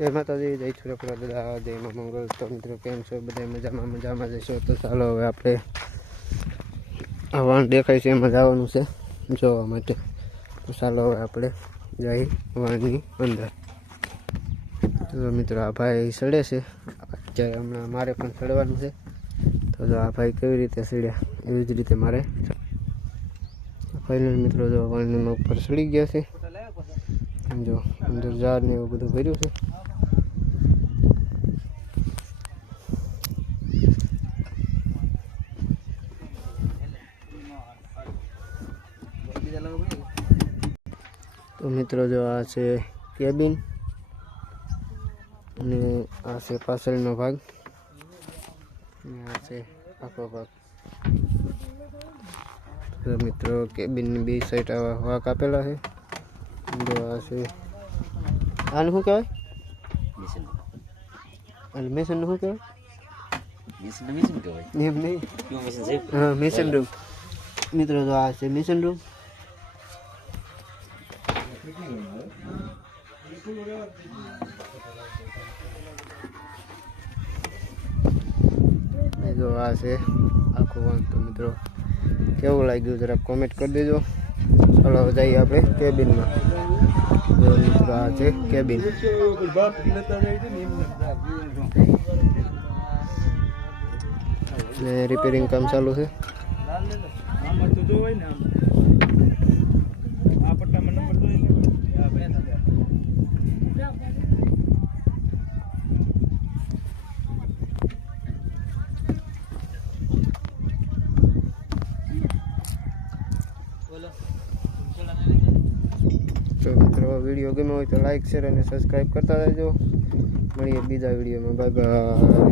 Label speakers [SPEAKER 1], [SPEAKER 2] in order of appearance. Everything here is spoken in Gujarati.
[SPEAKER 1] જય માતાજી, જય છુરકડા બધા જયમાં મંગલ તો મિત્રો, કેમ છો? બધા મજામાં મજામાં જઈશું તો ચાલો હવે આપણે આ વાણ દેખાય છે, એમાં જવાનું છે, જોવા માટે. તો ચાલો હવે આપણે જઈ વાણની અંદર. તો મિત્રો, આ ભાઈ સડે છે. અત્યારે હમણાં મારે પણ સડવાનું છે. તો જો આ ભાઈ કેવી રીતે સડ્યા, એવી જ રીતે મારે ફાઇનલ મિત્રો, જો વાણની ઉપર સડી ગયા છે. જો અંદર ઝાડ ને એવું બધું ભર્યું છે. તો મિત્રો જો આ છે કેબિન અને આ છે પાછળનો ભાગ. અને આ છે આખો ભાગ. તો મિત્રો કેબિનની બે સાઈડ આવા વાંક આપેલા છે. જો આ છે આનું શું કહેવાય?
[SPEAKER 2] મિશન
[SPEAKER 1] અને મેસનનું શું કહેવાય?
[SPEAKER 2] મિશન તો મિશન કહેવાય.
[SPEAKER 1] એમ નહીં.
[SPEAKER 2] કેવું મિશન છે.
[SPEAKER 1] હા મેસન રૂમ મિત્રો તો આ છે મેસન રૂમ એ જો આ છે આખું વાંધો મિત્રો. કેવું લાગ્યું જરા કોમેન્ટ કરી દેજો. ચાલો જઈએ આપણે કેબિનમાં આ છે કેબિન ને રિપેરિંગ કામ ચાલુ છે. તો મિત્રો વીડિયો ગમ્યો હોય તો લાઈક શેર અને સબસ્ક્રાઈબ કરતા રહેજો. મળીએ બીજા વિડીયોમાં બાય બાય